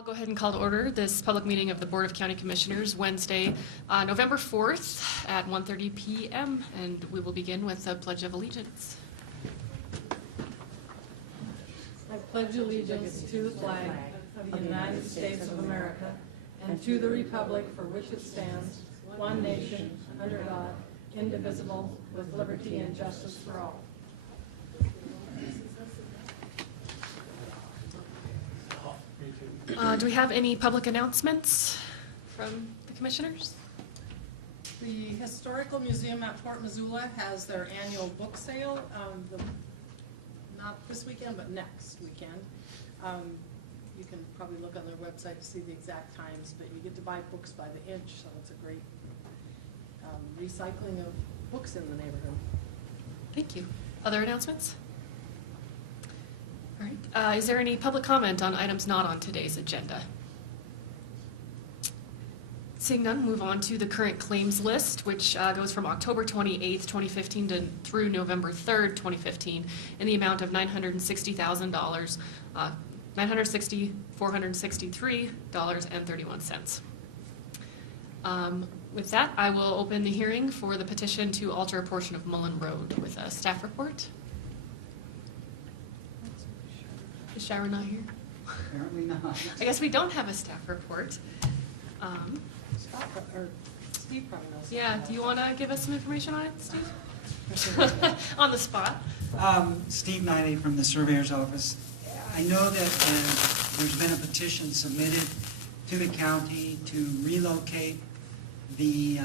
I'll go ahead and call to order this public meeting of the Board of County Commissioners Wednesday, November 4th at 1:30 p.m. And we will begin with the Pledge of Allegiance. I pledge allegiance to the flag of the United States of America and to the republic for which it stands, one nation, under God, indivisible, with liberty and justice for all. Do we have any public announcements from the commissioners? The Historical Museum at Fort Missoula has their annual book sale, not this weekend, but next weekend. You can probably look on their website to see the exact times, but you get to buy books by the inch, so it's a great recycling of books in the neighborhood. Thank you. Other announcements? All right. Is there any public comment on items not on today's agenda? Seeing none, move on to the current claims list, which goes from October 28th, 2015 through November 3rd, 2015, in the amount of $960,000, $960,463.31. With that, I will open the hearing for the petition to alter a portion of Mullen Road with a staff report. Is Sharon not here? Apparently not. I guess we don't have a staff report. Steve probably knows. Yeah, do you want to give us some information on it, Steve? On the spot. Steve Knightley from the Surveyor's Office. I know that there's been a petition submitted to the county to relocate the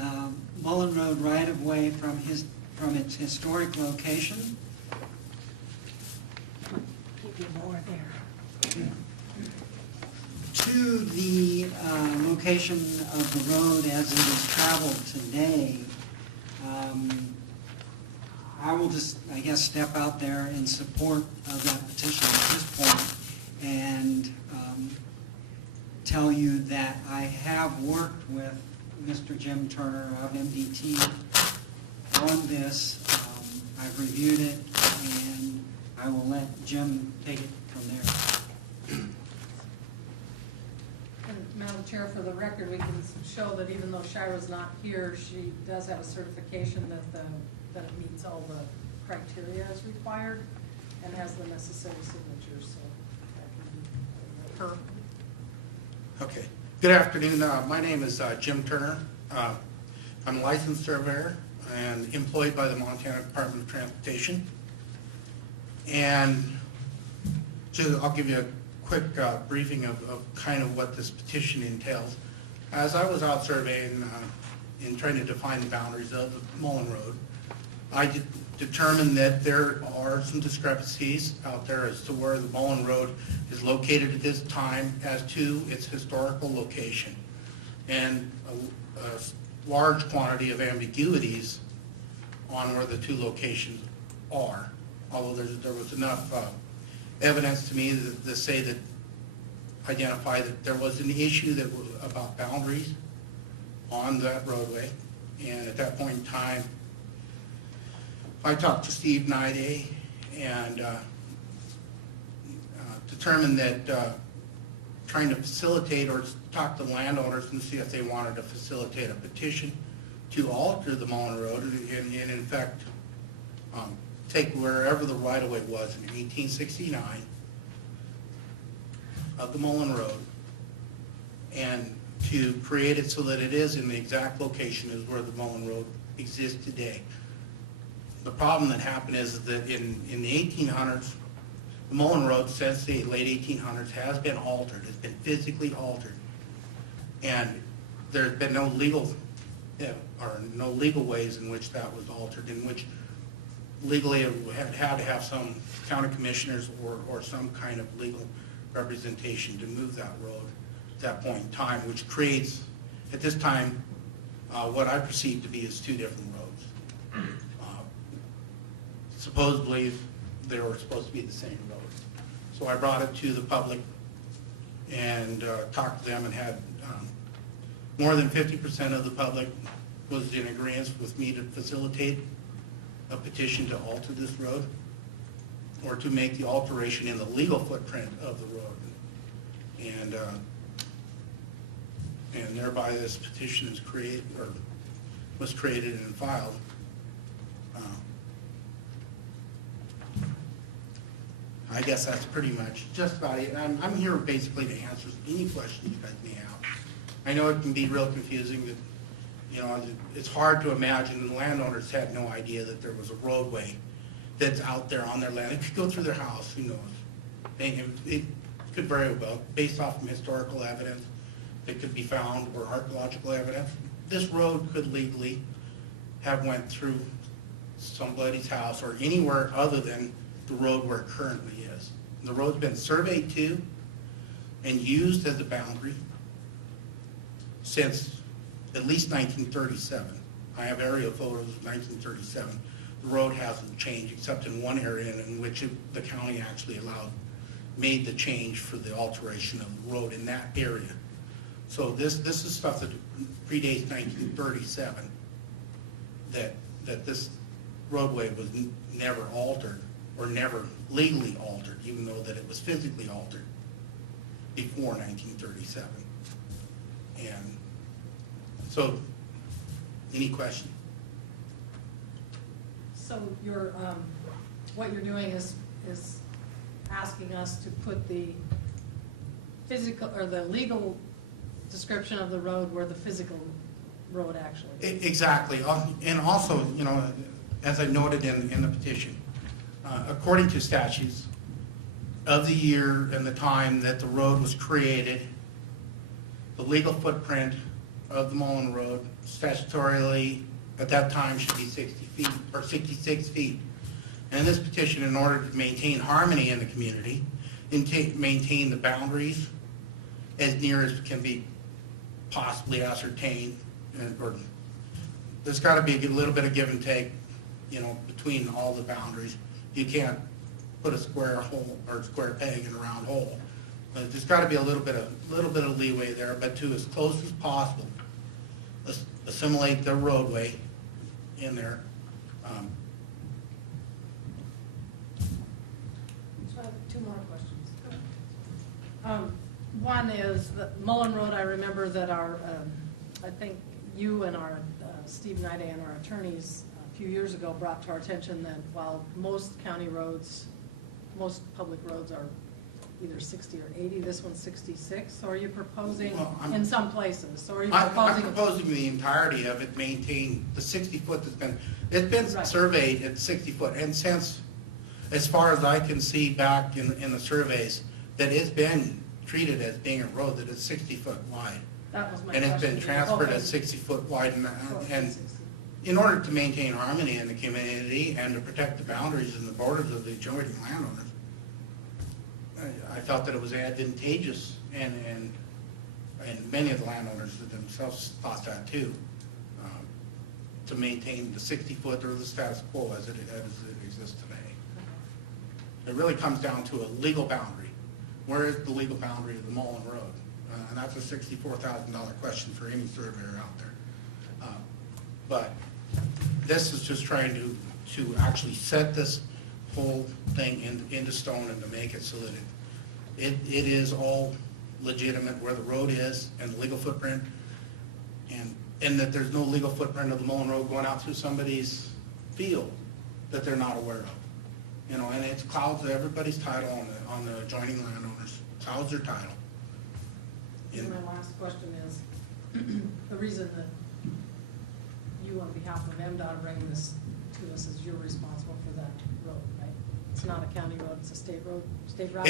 Mullen Road right-of-way from its historic location. More there. To the location of the road as it is traveled today. I will just, I guess, step out there in support of that petition at this point and tell you that I have worked with Mr. Jim Turner of MDT on this. I've reviewed it, and I will let Jim take it from there. And Madam Chair, for the record, we can show that even though Shira's not here, she does have a certification that that it meets all the criteria as required and has the necessary signatures, so that can be her. Okay. Good afternoon. My name is Jim Turner. I'm a licensed surveyor and employed by the Montana Department of Transportation. And I'll give you a quick briefing of kind of what this petition entails. As I was out surveying and trying to define the boundaries of the Mullen Road, I determined that there are some discrepancies out there as to where the Mullen Road is located at this time as to its historical location, and a large quantity of ambiguities on where the two locations are. Although there was enough evidence to me to say that identify that there was an issue that was about boundaries on that roadway, and at that point in time, I talked to Steve Knightley and determined that trying to facilitate or talk to landowners and see if they wanted to facilitate a petition to alter the Mullen Road and in fact take wherever the right-of-way was in 1869 of the Mullen Road and to create it so that it is in the exact location as where the Mullen Road exists today. The problem that happened is that in the 1800s, the Mullen Road since the late 1800s has been altered. It's been physically altered. And there's been no legal ways in which that was altered, in which legally it had to have some county commissioners or some kind of legal representation to move that road at that point in time, which creates, at this time, what I perceive to be as two different roads. Supposedly, they were supposed to be the same road. So I brought it to the public and talked to them and had more than 50% of the public was in agreement with me to facilitate a petition to alter this road or to make the alteration in the legal footprint of the road. And and thereby this petition is created, or was created and filed. I guess that's pretty much just about it. I'm here basically to answer any questions you guys may have. I know it can be real confusing, that, you know, it's hard to imagine, the landowners had no idea that there was a roadway that's out there on their land. It could go through their house, who knows? It could very well, based off from historical evidence that could be found, or archaeological evidence. This road could legally have went through somebody's house or anywhere other than the road where it currently is. The road's been surveyed to and used as a boundary since at least 1937. I have aerial photos of 1937. The road hasn't changed except in one area in which the county actually made the change for the alteration of the road in that area. So this is stuff that predates 1937, that this roadway was never altered, or never legally altered, even though that it was physically altered before 1937. And so, any question? So you're, what you're doing is asking us to put the physical, or the legal description of the road where the physical road actually is. Exactly, and also, you know, as I noted in the petition, according to statutes of the year and the time that the road was created, the legal footprint of the Mullen Road statutorily at that time should be 60 feet or 66 feet. And this petition, in order to maintain harmony in the community and maintain the boundaries as near as can be possibly ascertained, or there's got to be a little bit of give and take, you know, between all the boundaries. You can't put a square hole or a square peg in a round hole. But there's got to be a little bit of leeway there, but to as close as possible, assimilate the roadway in there. So I have two more questions. One is the Mullen Road. I remember that our, I think you and our Steve Nida and our attorneys a few years ago brought to our attention that while most county roads, most public roads are either 60 or 80, this one's 66. So are you proposing, Well, in some places, so are you I'm proposing? proposing the entirety of it maintain the 60 foot it's been Right. surveyed at 60 foot, and since, as far as I can see back in the surveys, that it's been treated as being a road that is 60 foot wide. That was my And question. it's been transferred Okay. at 60 foot wide, and 60. in order to maintain harmony in the community and to protect the boundaries and the borders of the adjoining landowners, I felt that it was advantageous, and many of the landowners themselves thought that too, to maintain the 60 foot or the status quo as it exists today. It really comes down to a legal boundary. Where is the legal boundary of the Mullen Road? And that's a $64,000 question for any surveyor out there. But this is just trying to actually set this whole thing into stone and to make it so that it is all legitimate where the road is and the legal footprint, and that there's no legal footprint of the Mullen Road going out through somebody's field that they're not aware of. You know, and it clouds everybody's title on the adjoining landowners, clouds their title. And my last question is, the reason that you, on behalf of MDOT, are bringing this to us is you're responsible for that road, right? It's not a county road, it's a state road, state route?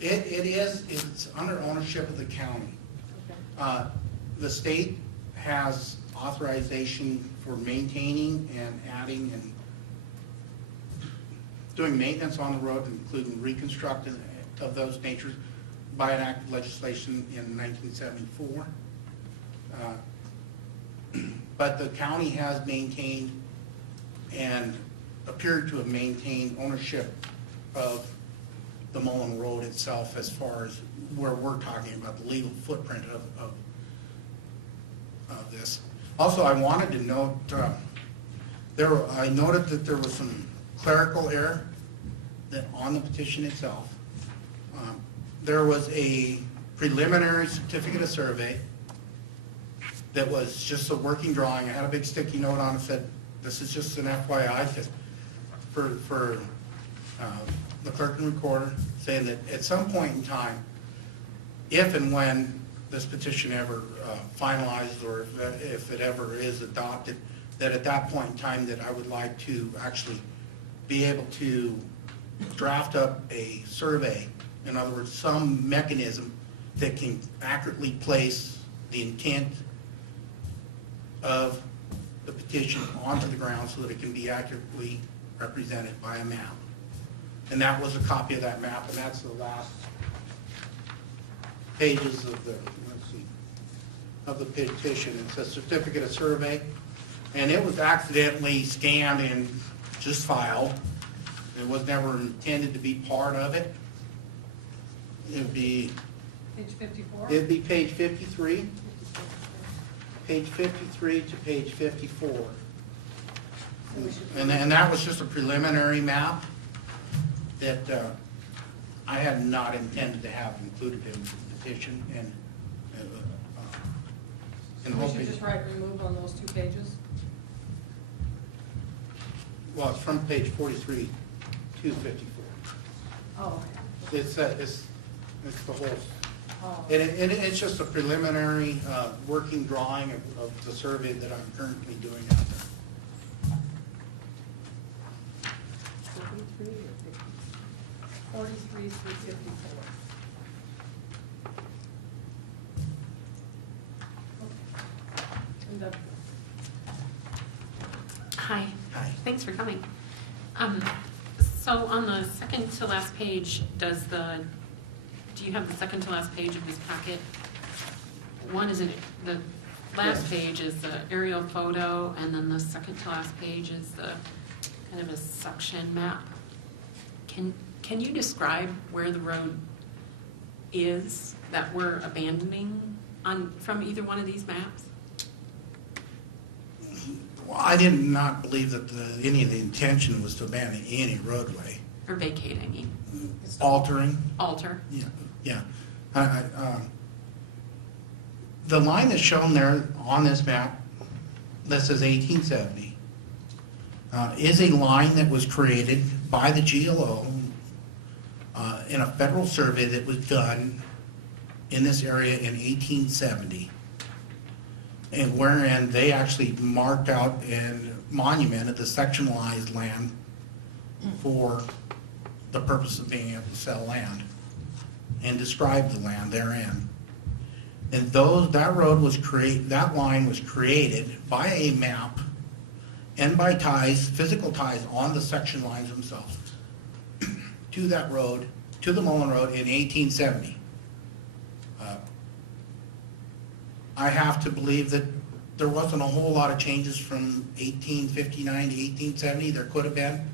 It's under ownership of the county. Okay. The state has authorization for maintaining and adding and doing maintenance on the road, including reconstruction of those natures, by an act of legislation in 1974. But the county has maintained and appeared to have maintained ownership of the Mullen Road itself, as far as where we're talking about the legal footprint of this. Also, I wanted to note, I noted that there was some clerical error that on the petition itself. There was a preliminary certificate of survey that was just a working drawing. I had a big sticky note on it that said, this is just an FYI for the clerk and recorder, saying that at some point in time, if and when this petition ever finalized, or if it ever is adopted, that at that point in time that I would like to actually be able to draft up a survey, in other words, some mechanism that can accurately place the intent of the petition onto the ground so that it can be accurately represented by a map. And that was a copy of that map, and that's the last pages of the, let's see, of the petition. It's a certificate of survey, and it was accidentally scanned and just filed. It was never intended to be part of it. It'd be Page 54? It'd be page 53, page 53 to page 54. And that was just a preliminary map that I had not intended to have included in the petition, and We hoping, should just write remove on those 2 pages? well, it's from page 43 to 54. Oh, okay. It's the whole, Oh. and it's just a preliminary working drawing of the survey that I'm currently doing out there. 43 through 54. Okay. And the- Hi. Hi. Thanks for coming. So on the second to last page, do you have the second to last page of this packet? One is the last Yes. page is the aerial photo, and then the second to last page is the kind of a suction map. Can you describe where the road is that we're abandoning from either one of these maps? Well, I did not believe that any of the intention was to abandon any roadway. Or vacating, Altering, alter? yeah. The line that's shown there on this map that says 1870 is a line that was created by the GLO in a federal survey that was done in this area in 1870. And wherein they actually marked out and monumented the sectionalized land for the purpose of being able to sell land and describe the land therein. And that line was created by a map and by ties, physical ties on the section lines themselves to that road, to the Mullen Road in 1870. I have to believe that there wasn't a whole lot of changes from 1859 to 1870. There could have been.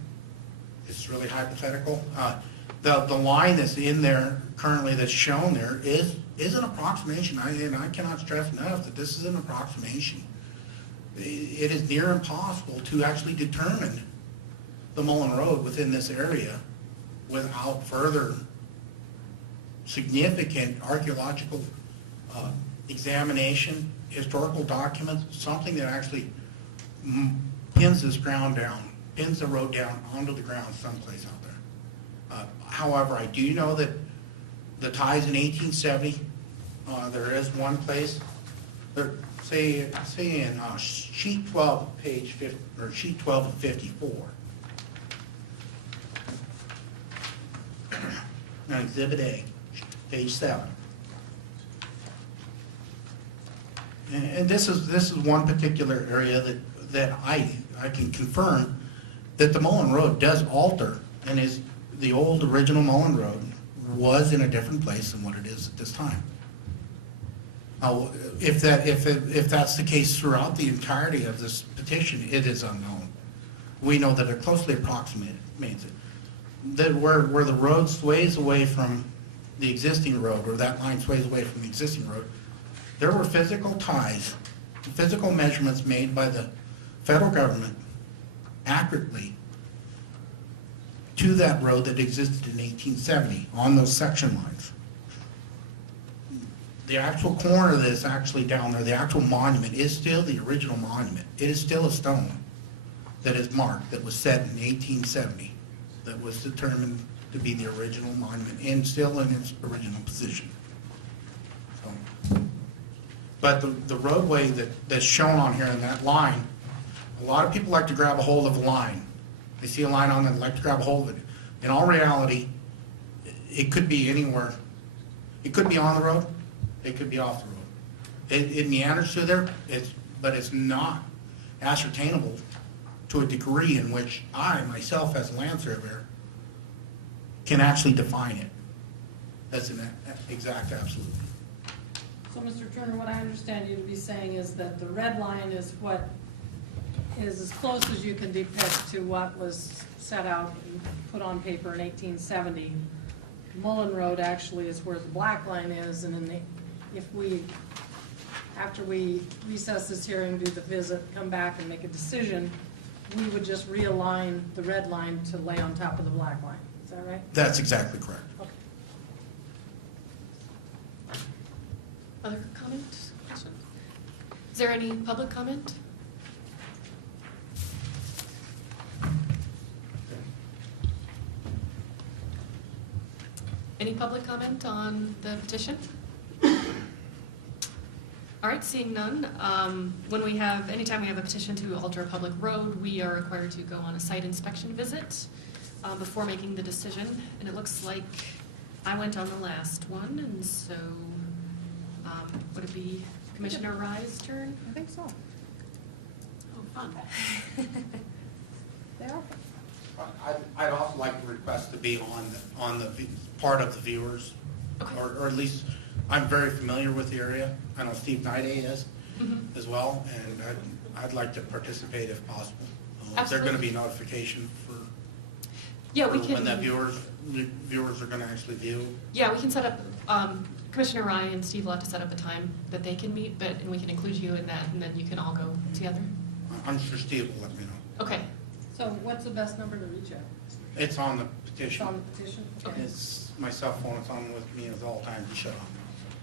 It's really hypothetical. The line that's in there currently that's shown there is an approximation, and I cannot stress enough that this is an approximation. It is near impossible to actually determine the Mullen Road within this area without further significant archaeological examination, historical documents, something that actually pins this ground down, pins the road down onto the ground someplace out there. However, I do know that the ties in 1870, there is one place, say in sheet 12, page 50, or sheet 12 of 54. Now, Exhibit A, page 7. And this is one particular area that I can confirm that the Mullen Road does alter, and is the old original Mullen Road was in a different place than what it is at this time. Now, if that's the case throughout the entirety of this petition, it is unknown. We know that it closely approximates it. That where the road sways away from the existing road, or that line sways away from the existing road, there were physical ties, physical measurements made by the federal government accurately to that road that existed in 1870 on those section lines. the actual corner of this actually down there, the actual monument is still the original monument. It is still a stone that is marked, that was set in 1870, that was determined to be the original monument and still in its original position. So, but the roadway that's shown on here in that line, a lot of people like to grab a hold of a line. They see a line on there, they like to grab a hold of it. In all reality, it could be anywhere. It could be on the road, it could be off the road. It meanders through there, but it's not ascertainable to a degree in which I, myself, as a land surveyor, can actually define it as an exact absolute. So, Mr. Turner, what I understand you to be saying is that the red line is what is as close as you can depict to what was set out and put on paper in 1870. Mullen Road actually is where the black line is, and then if we, after we recess this hearing, do the visit, come back and make a decision, we would just realign the red line to lay on top of the black line. Is that right? That's exactly correct. Okay. Other comment, question? Is there any public comment? Any public comment on the petition? All right, seeing none, anytime we have a petition to alter a public road, we are required to go on a site inspection visit before making the decision. And it looks like I went on the last one, and so would it be Commissioner Rye's turn? I think so. Oh, fun. They are. I'd also like to request to be on the part of the viewers, Okay. or at least I'm very familiar with the area. I know Steve Nide is Mhm. as well, and I'd like to participate if possible. Is there going to be notification for Yeah, we for when that can, viewers are going to actually view? yeah, we can set up, Commissioner Rye and Steve will have to set up a time that they can meet, and we can include you in that, and then you can all go together. I'm sure Steve will let me know. Okay, So what's the best number to reach at? It's on the It's petition. on the petition? Okay. It's my cell phone, it's on with me at all times to shut off.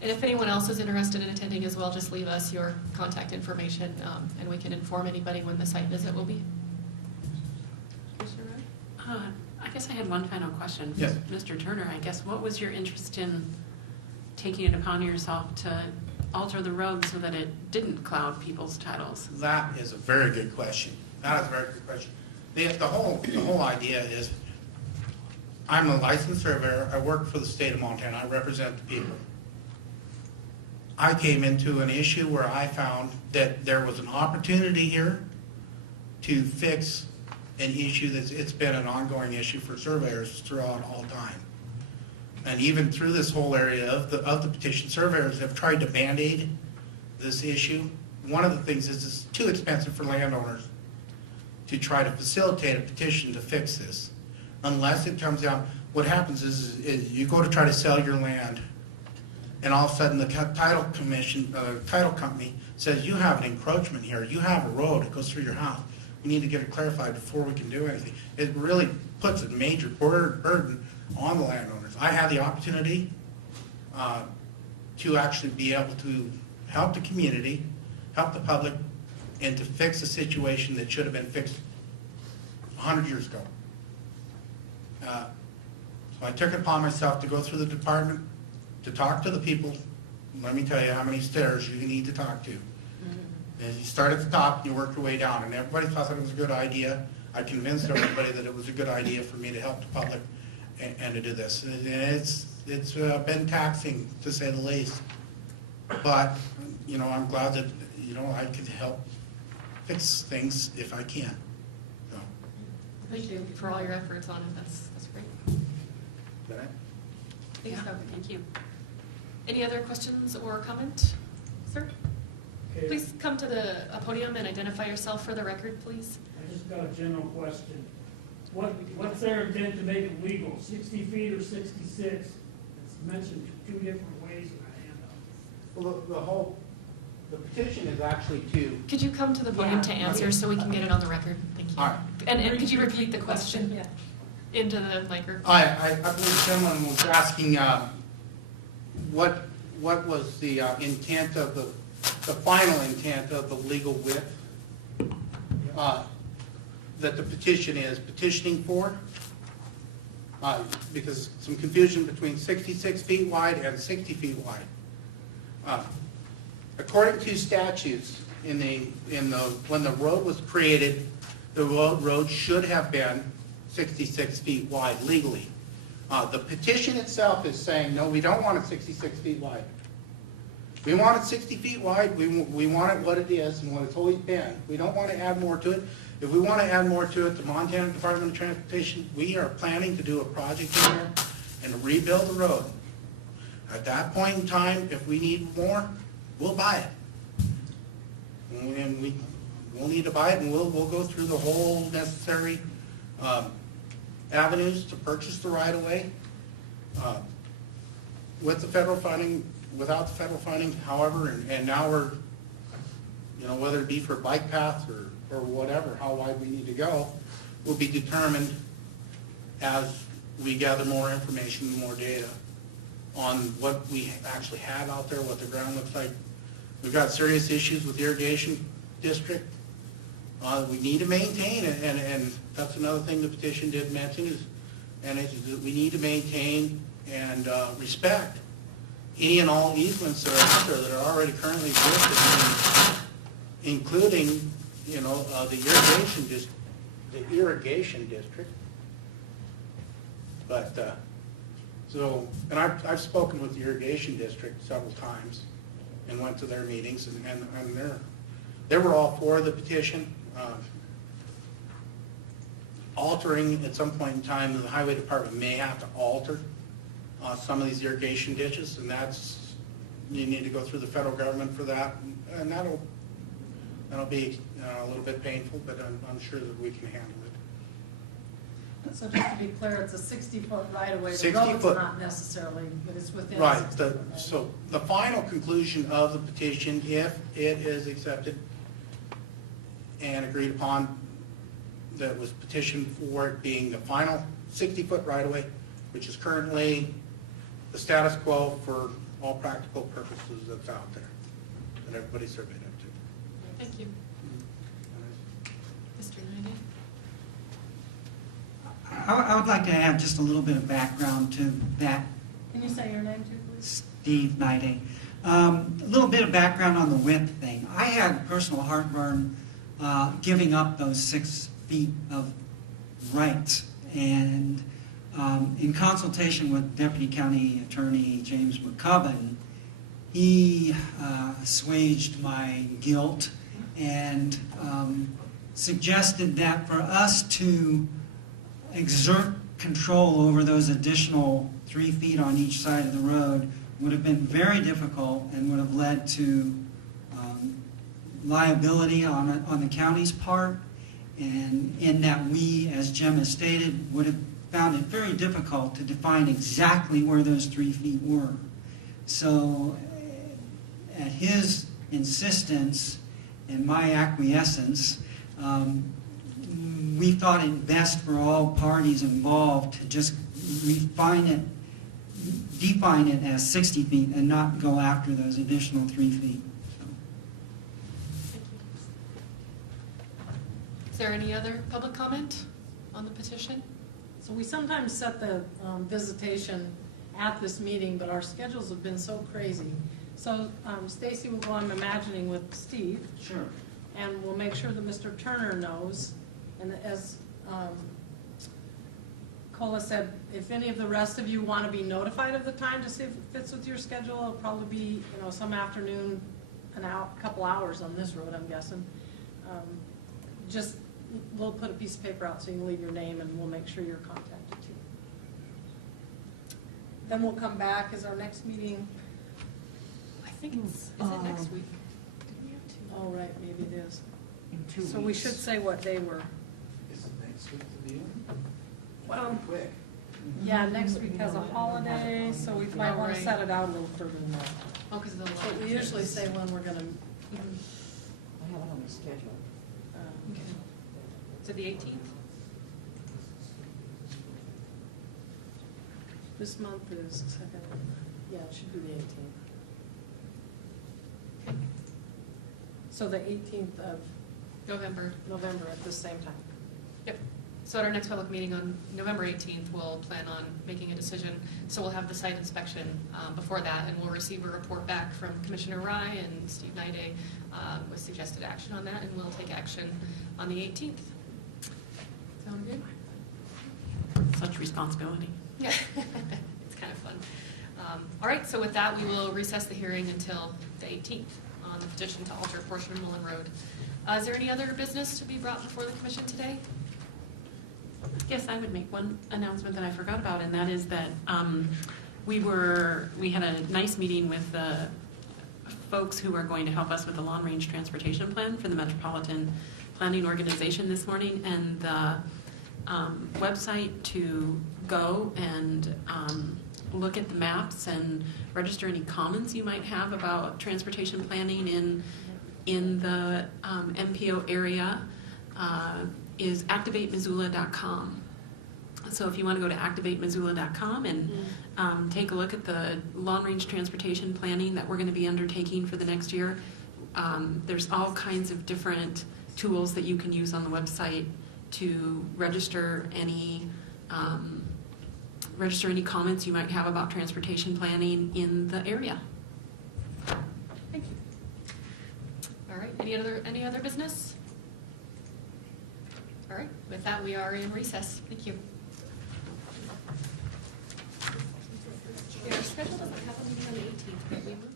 and if anyone else is interested in attending as well, just leave us your contact information, and we can inform anybody when the site visit will be. Commissioner Rye? I guess I had one final question. Yes. Mr. Turner, I guess, what was your interest in taking it upon yourself to alter the road so that it didn't cloud people's titles? That is a very good question. That is a very good question. The whole idea is, I'm a licensed surveyor, I work for the state of Montana, I represent the people. I came into an issue where I found that there was an opportunity here to fix an issue it's been an ongoing issue for surveyors throughout all time. And even through this whole area of the petition, surveyors have tried to Band-Aid this issue. One of the things is it's too expensive for landowners to try to facilitate a petition to fix this. Unless it comes out, what happens is you go to try to sell your land, and all of a sudden the title company says, you have an encroachment here, you have a road that goes through your house. We need to get it clarified before we can do anything. It really puts a major burden on the landowners. I had the opportunity to actually be able to help the community, help the public, and to fix a situation that should have been fixed 100 years ago. So I took it upon myself to go through the department, to talk to the people. Let me tell you how many stairs you need to talk to. And you start at the top and you work your way down, and everybody thought that it was a good idea. I convinced everybody that it was a good idea for me to help the public and to do this. And it's been taxing, to say the least. But, I'm glad that, I could help fix things if I can. So, Thank you for all your efforts on it, that's great. did I? Thanks, Yeah, Doug. thank you. Any other questions or comment, sir? Okay, Please come to the podium and identify yourself for the record, please. I just got a general question. What's their intent to make it legal, 60 feet or 66? It's mentioned two different ways in the handout. Well, the petition is actually to, Could you come to the podium to answer so we can get it on the record? Thank you. all right. And could you repeat the question Yeah. into the microphone? I believe the gentleman was asking what what was the intent of the final intent of the legal width that the petition is petitioning for. Because some confusion between 66 feet wide and 60 feet wide. According to statutes, when the road was created, the road should have been 66 feet wide legally. The petition itself is saying, no, we don't want it 66 feet wide. We want it 60 feet wide. We want it what it is and what it's always been. We don't want to add more to it. If we want to add more to it, the Montana Department of Transportation, we are planning to do a project in there and rebuild the road. At that point in time, if we need more, we'll buy it. And we'll need to buy it, and we'll go through the whole necessary avenues to purchase the right-of-way. With the federal funding, without the federal funding, however, and now we're, whether it be for bike paths or whatever, how wide we need to go, will be determined as we gather more information and more data on what we actually have out there, what the ground looks like. We've got serious issues with the irrigation district. We need to maintain it, and that's another thing the petition did mention is that we need to maintain and respect any and all easements that are out there that are already currently existing, including the irrigation district. But and I've spoken with the irrigation district several times and went to their meetings, and they were all for the petition. Altering at some point in time, the highway department may have to alter some of these irrigation ditches, and you need to go through the federal government for that, and that'll be a little bit painful, but I'm sure that we can handle it. So just to be clear, it's a 60-foot right-of-way. The 60 road's foot. not necessarily, but it's within Right. 60 foot, right? So the final conclusion of the petition, if it is accepted and agreed upon, that was petitioned for it being the final 60-foot right-of-way, which is currently the status quo for all practical purposes that's out there, that everybody's surveyed up to. Thank you. Mr. Knighty? I would like to add just a little bit of background to that. Can you say your name too, please? Steve Knighty. A little bit of background on the width thing. I had personal heartburn giving up those 6 feet of rights, and in consultation with Deputy County Attorney James McCubbin, he assuaged my guilt and suggested that for us to exert control over those additional 3 feet on each side of the road would have been very difficult and would have led to liability on the county's part, and in that we, as Jim has stated, would have found it very difficult to define exactly where those 3 feet were. So at his insistence and my acquiescence, we thought it best for all parties involved to just define it as 60 feet and not go after those additional 3 feet. So. Thank you. Is there any other public comment on the petition? So we sometimes set the visitation at this meeting, but our schedules have been so crazy. So Stacy will go, I'm imagining, with Steve. Sure. And we'll make sure that Mr. Turner knows. And as Cola said, if any of the rest of you want to be notified of the time to see if it fits with your schedule, it'll probably be, some afternoon, couple hours on this road, I'm guessing. Just, we'll put a piece of paper out so you can leave your name, and we'll make sure you're contacted too. Then we'll come back as our next meeting. I think is it next week? Did we have two? Oh, right, maybe it is. In 2 weeks. So we should say what they were. Is it next week to be in? Well, Quick. yeah, next week has a holiday, so we might want to set it out a little further than that. Oh, because of the But we usually say when we're gonna, I have it on the schedule. Okay. So the 18th? this month is second, yeah, it should be the 18th. So the 18th of November. November at the same time. Yep. So at our next public meeting on November 18th, we'll plan on making a decision. So we'll have the site inspection before that, and we'll receive a report back from Commissioner Rye and Steve Nide with suggested action on that, and we'll take action on the 18th. Sound good? Such responsibility. Yeah, it's kind of fun. All right, so with that, we will recess the hearing until the 18th on the petition to alter a portion of Mullen Road. Is there any other business to be brought before the commission today? Yes, I would make one announcement that I forgot about, and that is that we had a nice meeting with the folks who are going to help us with the long-range transportation plan for the Metropolitan Planning Organization this morning, and the website to go and look at the maps and register any comments you might have about transportation planning in the MPO area is activatemissoula.com. So if you want to go to activatemissoula.com and take a look at the long-range transportation planning that we're going to be undertaking for the next year, there's all kinds of different tools that you can use on the website to register any comments you might have about transportation planning in the area. Thank you. All right, any other business? All right, with that, we are in recess. Thank you. Our schedule doesn't have a meeting on the 18th, but we will.